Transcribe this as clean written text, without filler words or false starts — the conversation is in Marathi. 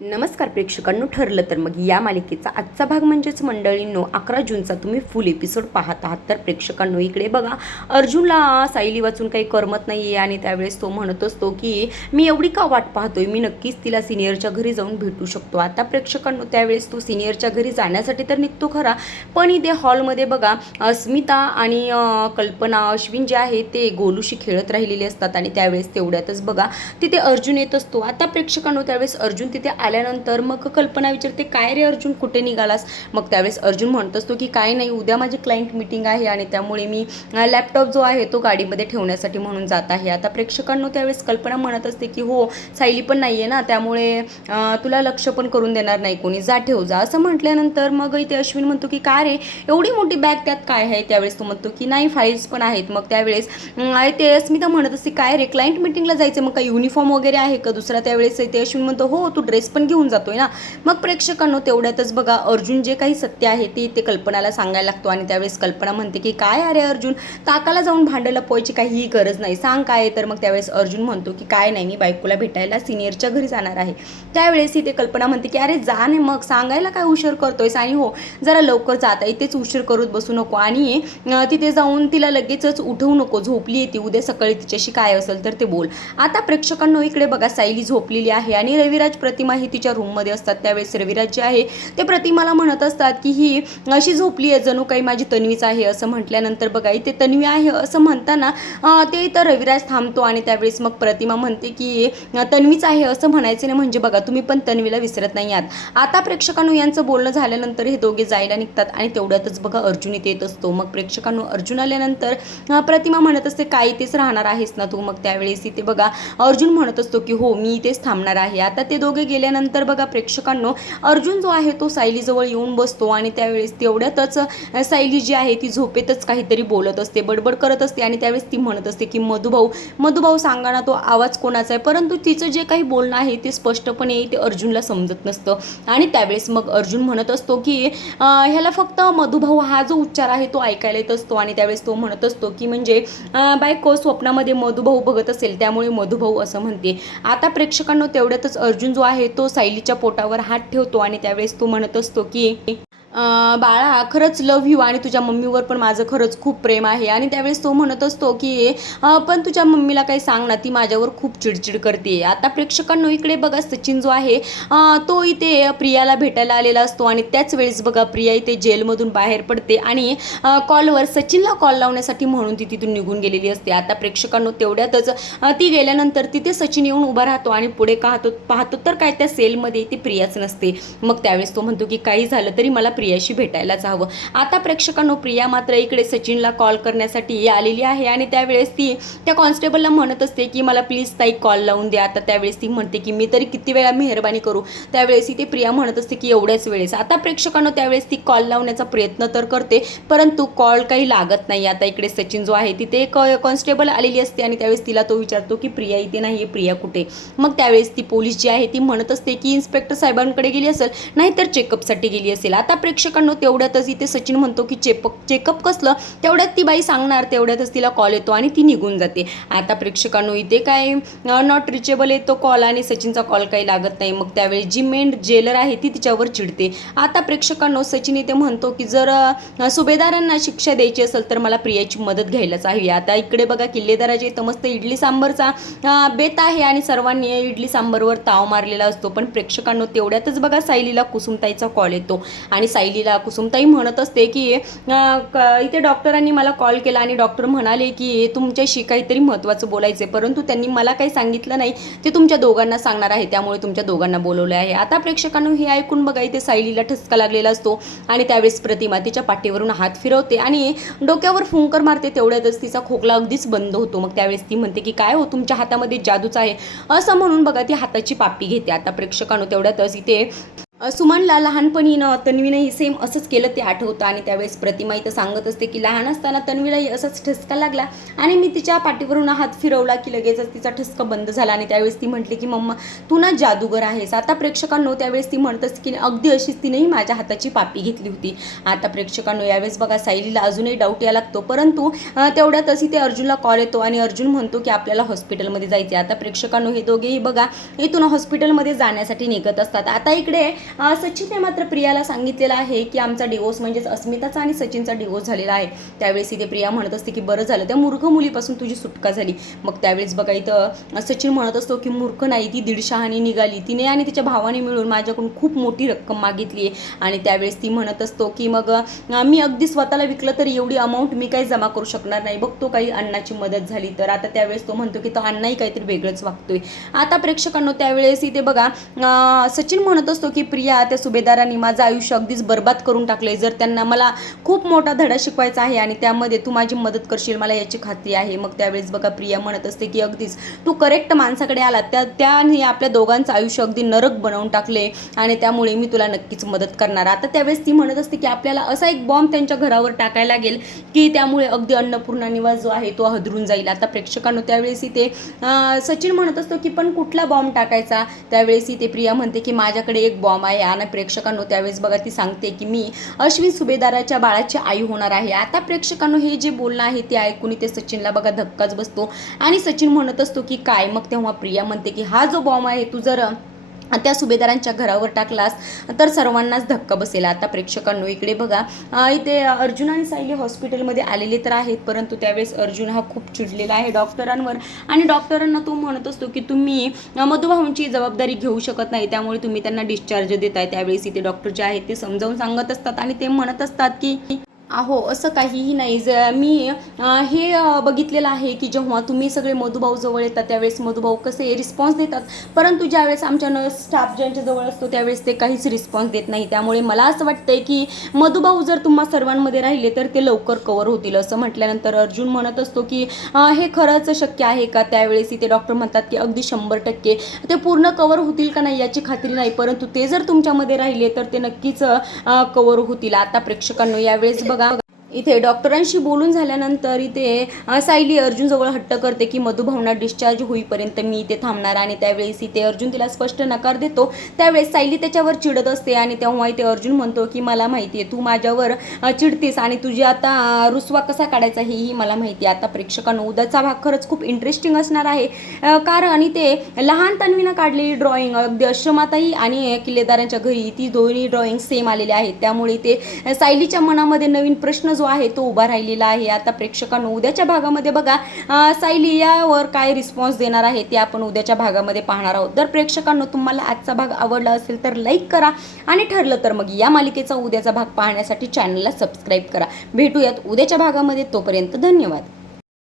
नमस्कार प्रेक्षकांनो, ठरलं तर मग या मालिकेचा आजचा भाग म्हणजेच मंडळींनो 11 जूनचा तुम्ही फुल एपिसोड पाहत आहात. तर प्रेक्षकांनो इकडे बघा, अर्जुनला सायली वाचून काही करमत नाही आहे आणि त्यावेळेस तो म्हणत असतो की मी एवढी का वाट पाहतोय, मी नक्कीच तिला सिनियरच्या घरी जाऊन भेटू शकतो. आता प्रेक्षकांनो त्यावेळेस तो सिनियरच्या घरी जाण्यासाठी तर निघतो खरा, पण इथे हॉलमध्ये बघा अस्मिता आणि कल्पना अश्विन जे आहे ते गोलूशी खेळत राहिलेले असतात आणि त्यावेळेस तेवढ्यातच बघा तिथे अर्जुन येत असतो. आता प्रेक्षकांनो त्यावेळेस अर्जुन तिथे आल्यानंतर मग कल्पना विचारते, काय रे अर्जुन, कुठे निघालास? मग त्यावेळेस अर्जुन म्हणत असतो की काय नाही, उद्या माझी क्लायंट मीटिंग आहे आणि त्यामुळे मी लॅपटॉप जो आहे तो गाडीमध्ये ठेवण्यासाठी म्हणून जात आहे. आता प्रेक्षकांनो त्यावेळेस कल्पना म्हणत असते की हो, सायली पण नाही आहे ना, त्यामुळे तुला लक्ष पण करून देणार नाही कोणी, जा ठेव जा. असं म्हटल्यानंतर मग इथे अश्विन म्हणतो की काय रे एवढी मोठी बॅग, त्यात काय आहे? त्यावेळेस तो म्हणतो की नाही, फाईल्स पण आहेत. मग त्यावेळेस ते अस्मिता म्हणत असते काय रे, क्लायंट मीटिंगला जायचं, मग काही युनिफॉर्म वगैरे आहे का दुसरा? त्यावेळेस ते अश्विन म्हणतो हो, तू ड्रेस पण घेऊन जातोय ना. मग प्रेक्षकांनो तेवढ्यातच बघा अर्जुन जे काही सत्य आहे ते कल्पनाला सांगायला लागतो आणि त्यावेळेस कल्पना म्हणते की काय अरे अर्जुन, काकाला जाऊन भांडं लपवायची काहीही गरज नाही, सांग काय. तर मग त्यावेळेस अर्जुन म्हणतो की काय नाही, मी बायकोला भेटायला सिनियरच्या घरी जाणार आहे. त्यावेळेस इथे कल्पना म्हणते की अरे जा नाही, मग सांगायला काय उशीर करतोयस, आणि हो जरा लवकर जाता, इथेच उशीर करत बसू नको आणि तिथे जाऊन तिला लगेचच उठवू नको, झोपली येते, उद्या सकाळी तिच्याशी काय असेल तर ते बोल. आता प्रेक्षकांनो इकडे बघा, सायली झोपलेली आहे आणि रविराज प्रतिमा ही तिच्या रूममध्ये असतात. त्यावेळेस रविराज जे आहे ते प्रतिमाला म्हणत असतात की ही अशी झोपली आहे जणू काही माझी तन्वीच आहे. असं म्हटल्यानंतर बघा इथे तन्वी आहे असं म्हणताना ते तर रविराज थांबतो आणि त्यावेळेस मग प्रतिमा म्हणते की तन्वीच आहे असं म्हणायचं नाही, म्हणजे बघा तुम्ही पण तन्वीला विसरत नाही आहात. आता प्रेक्षकांनो यांचं बोलणं झाल्यानंतर हे दोघे जायला निघतात आणि तेवढ्यातच बघा अर्जुन इथे येत असतो. मग प्रेक्षकांनो अर्जुन आल्यानंतर प्रतिमा म्हणत असते काय इथेच राहणार आहेस ना तू? मग त्यावेळेस इथे बघा अर्जुन म्हणत असतो की हो, मी इथेच थांबणार आहे. आता ते दोघे गेल्यानंतर बघा प्रेक्षकांनो अर्जुन जो आहे तो सायलीजवळ येऊन बसतो आणि त्यावेळेस तेवढ्यातच सायली जी आहे ती झोपेतच काहीतरी बोलत असते, बडबड करत असते आणि त्यावेळेस ती म्हणत असते की मधुभाऊ सांगा ना, तो आवाज कोणाचा आहे? परंतु तिचं जे काही बोलणं आहे ते स्पष्टपणे ते अर्जुनला समजत नसतं आणि त्यावेळेस मग अर्जुन म्हणत असतो की ह्याला फक्त मधुभाऊ हा जो उच्चार आहे तो ऐकायला येत असतो आणि त्यावेळेस तो म्हणत असतो की म्हणजे बायको स्वप्नामध्ये मधुभाऊ बघत असेल त्यामुळे मधुभाऊ असं म्हणते. आता प्रेक्षकांनो तेवढ्यातच अर्जुन जो आहे तो सायलीच्या पोटावर हात ठेवतो आणि त्यावेळेस तो म्हणत असतो की बाळा खरंच लव्ह यू, आणि तुझ्या मम्मीवर पण माझं खरंच खूप प्रेम आहे. आणि त्यावेळेस तो म्हणत असतो की पण तुझ्या मम्मीला काही सांग ना, ती माझ्यावर खूप चिडचिड करते. आता प्रेक्षकांनो इकडे बघा सचिन जो आहे तो इथे प्रियाला भेटायला आलेला असतो आणि त्याच वेळेस बघा प्रिया इथे जेलमधून बाहेर पडते आणि कॉलवर सचिनला कॉल लावण्यासाठी म्हणून ती तिथून निघून गेलेली असते. आता प्रेक्षकांनो तेवढ्यातच ती गेल्यानंतर तिथे सचिन येऊन उभा राहतो आणि पुढे पाहतो तर काय त्या सेलमध्ये ती प्रियाच नसते. मग त्यावेळेस तो म्हणतो की काही झालं तरी मला प्रियाशी भेटायलाच हवं. आता प्रेक्षकांनो प्रिया मात्र इकडे सचिनला कॉल करण्यासाठी आलेली आहे आणि त्यावेळेस ती त्या कॉन्स्टेबलला म्हणत असते की मला प्लीज ताई कॉल लावून द्या. आता त्यावेळेस ती म्हणते की मी तरी किती वेळा मेहरबानी करू? त्यावेळेस ती प्रिया म्हणत असते की एवढ्याच वेळेस. आता प्रेक्षकांनो त्यावेळेस ती कॉल लावण्याचा प्रयत्न तर करते परंतु कॉल काही लागत नाही. आता इकडे सचिन जो आहे तिथे एक कॉन्स्टेबल आलेली असते आणि त्यावेळेस तिला तो विचारतो की प्रिया इथे नाही आहे, प्रिया कुठे? मग त्यावेळेस ती पोलीस जी आहे ती म्हणत असते की इन्स्पेक्टर साहेबांकडे गेली असेल, नाहीतर चेकअपसाठी गेली असेल. आता प्रेक्षकांनो तेवढ्यातच इथे सचिन म्हणतो की चेकअप कसलं? तेवढ्यात ती बाई सांगणार, तेवढ्यातच तिला कॉल येतो आणि ती निघून जाते. आता प्रेक्षकांनो इथे काय नॉट रिचेबल येतो कॉल आणि सचिनचा कॉल काही लागत नाही. मग त्यावेळी जी मेन जेलर आहे ती तिच्यावर चिडते. आता प्रेक्षकांनो सचिन इथे म्हणतो की जर सुभेदारांना शिक्षा द्यायची असेल तर मला प्रियाची मदत घ्यायलाच हवी. आता इकडे बघा किल्लेदाराचे इथं मस्त इडली सांबरचा बेत आहे आणि सर्वांनी इडली सांबरवर ताव मारलेला असतो. पण प्रेक्षकांनो तेवढ्यातच बघा सायलीला कुसुमताईचा कॉल येतो आणि सायलीला कुसुमताई म्हणत असते की इथे डॉक्टरांनी मला कॉल केला आणि डॉक्टर म्हणाले की तुमच्याशी काहीतरी महत्त्वाचं बोलायचं आहे, परंतु त्यांनी मला काही सांगितलं नाही, ते तुमच्या दोघांना सांगणार आहे, त्यामुळे तुमच्या दोघांना बोलवले आहे. आता प्रेक्षकांनो हे ऐकून बघा इथे सायलीला ठसका लागलेला असतो आणि त्यावेळेस प्रतिमा तिच्या पाठीवरून हात फिरवते आणि डोक्यावर फुंकर मारते. तेवढ्यातच तिचा खोकला अगदीच बंद होतो. मग त्यावेळेस ती म्हणते की काय हो, तुमच्या हातामध्ये जादूच आहे असं म्हणून बघा ती हाताची पापी घेते. आता प्रेक्षकांनो तेवढ्यातच इथे सुमनला लहानपणी तन्वीनंही सेम असंच केलं ते आठवतं आणि त्यावेळेस प्रतिमा इथं सांगत असते की लहान असताना तन्वीलाही असाच ठसका लागला आणि मी तिच्या पाठीवरून हात फिरवला की लगेचच तिचा ठसका बंद झाला आणि त्यावेळेस ती म्हटली की मम्मा तू ना जादूगर आहेस. आता प्रेक्षकांनो त्यावेळेस ती म्हणत असते की अगदी अशीच तिनेही माझ्या हाताची पापी घेतली होती. आता प्रेक्षकांनो यावेळेस बघा सायलीला अजूनही डाऊट यायला लागतो, परंतु तेवढ्यातच इथे अर्जुनला कॉल येतो आणि अर्जुन म्हणतो की आपल्याला हॉस्पिटलमध्ये जायचे. आता प्रेक्षकांनो हे दोघेही बघा इथून हॉस्पिटलमध्ये जाण्यासाठी निघत असतात. आता इकडे सचिनने मात्र प्रियाला सांगितलेलं आहे की आमचा डिवोर्स म्हणजेच अस्मिताचा आणि सचिनचा डिवोर्स झालेला आहे. त्यावेळेस इथे प्रिया म्हणत असते की बरं झालं त्या मूर्ख मुलीपासून तुझी सुटका झाली. मग त्यावेळेस बघा इथं सचिन म्हणत असतो की मूर्ख नाही, ती 150 निघाली, तिने आणि तिच्या भावाने मिळून माझ्याकडून खूप मोठी रक्कम मागितली आहे. आणि त्यावेळेस ती म्हणत असतो की मग मी अगदी स्वतःला विकलं तरी एवढी अमाऊंट मी काही जमा करू शकणार नाही, बघतो काही अण्णाची मदत झाली तर. आता त्यावेळेस तो म्हणतो की तो अण्णाही काहीतरी वेगळंच वागतोय. आता प्रेक्षकांनो त्यावेळेस इथे बघा सचिन म्हणत असतो की प्रिया त्या सुभेदारांनी माझं आयुष्य अगदीच बर्बाद करून टाकले, जर त्यांना मला खूप मोठा धडा शिकवायचा आहे आणि त्यामध्ये तू माझी मदत करशील मला याची खात्री आहे. मग त्यावेळेस बघा प्रिया म्हणत असते की अगदीच तू करेक्ट माणसाकडे आला, त्याने आपल्या दोघांचं आयुष्य अगदी नरक बनवून टाकले आणि त्यामुळे मी तुला नक्कीच मदत करणार. आता त्यावेळेस ती म्हणत असते की आपल्याला असा एक बॉम्ब त्यांच्या घरावर टाकायला लागेल की त्यामुळे अगदी अन्नपूर्णा निवास जो आहे तो हदरून जाईल. आता प्रेक्षकांनो त्यावेळेस इथे सचिन म्हणत असतो की पण कुठला बॉम्ब टाकायचा. त्यावेळेस इथे प्रिया म्हणते की माझ्याकडे एक बॉम्ब आहे. आणि प्रेक्षकांनो त्यावेळेस बघा ती सांगते की मी अश्विन सुभेदाराच्या बाळाची आई होणार आहे. आता प्रेक्षकांनो हे जे बोलणं आहे ते ऐकून ते सचिनला बघा धक्काच बसतो आणि सचिन म्हणत असतो की काय. मग तेव्हा प्रिया म्हणते की हा जो बॉम्ब आहे तू जर त्या सुभेदारांच्या घरावर टाकलास तर सर्वांनाच धक्का बसेल. आता प्रेक्षकांनो इकडे बघा इथे अर्जुन आणि सायली हॉस्पिटलमध्ये आलेले तर आहेत, परंतु त्यावेळेस अर्जुन हा खूप चिडलेला आहे डॉक्टरांवर आणि डॉक्टरांना तो म्हणत असतो की तुम्ही मधुभाऊंची जबाबदारी घेऊ शकत नाही, त्यामुळे तुम्ही त्यांना डिस्चार्ज देताय. त्यावेळेस इथे डॉक्टर जे आहेत ते समजावून सांगत असतात आणि ते म्हणत असतात की अहो असं काहीही नाही, मी हे बघितलेलं आहे की जेव्हा तुम्ही सगळे मधुभाऊ जवळ येतात त्यावेळेस मधुभाऊ कसे रिस्पॉन्स देतात, परंतु ज्यावेळेस आमच्या स्टाफ ज्यांच्या जवळ असतो त्यावेळेस ते काहीच रिस्पॉन्स देत नाही. त्यामुळे मला असं वाटतंय की मधुभाऊ जर तुम्हा सर्वांमध्ये राहिले तर ते लवकर कव्हर होतील. असं म्हटल्यानंतर अर्जुन म्हणत असतो की हे खरंच शक्य आहे का. त्यावेळेस इथे डॉक्टर म्हणतात की अगदी 100% ते पूर्ण कव्हर होतील का नाही याची खात्री नाही, परंतु ते जर तुमच्यामध्ये राहिले तर ते नक्कीच कव्हर होतील. आता प्रेक्षकांनो यावेळेस बघा इथे डॉक्टरांशी बोलून झाल्यानंतर इथे सायली अर्जुनजवळ हट्ट करते की मधुभावना डिस्चार्ज होईपर्यंत मी इथे थांबणार आणि त्यावेळेस इथे अर्जुन तिला स्पष्ट नकार देतो. त्यावेळेस सायली त्याच्यावर चिडत असते आणि तेव्हा इथे अर्जुन म्हणतो की मला माहिती आहे तू माझ्यावर चिडतीस आणि तुझी आता रुसवा कसा काढायचा हेही मला माहिती आहे. आता प्रेक्षकांनो उद्याचा भाग खरंच खूप इंटरेस्टिंग असणार आहे, कारण इथे लहान तन्वीनं काढलेली ड्रॉइंग अगदी अश्रमाताई आणि किल्लेदारांच्या घरी ती दोन्ही ड्रॉइंग सेम आलेले आहेत, त्यामुळे इथे सायलीच्या मनामध्ये नवीन प्रश्न जो आहे तो उभा राहिलेला आहे. आता प्रेक्षकांनो उद्याच्या भागामध्ये बघा सायली यावर काय रिस्पॉन्स देणार आहे ते आपण उद्याच्या भागामध्ये पाहणार आहोत. तर प्रेक्षकांनो तुम्हाला आजचा भाग आवडला असेल तर लाईक करा आणि ठरलं तर मग या मालिकेचा उद्याचा भाग पाहण्यासाठी चॅनलला सबस्क्राईब करा. भेटूयात उद्याच्या भागामध्ये, तोपर्यंत धन्यवाद.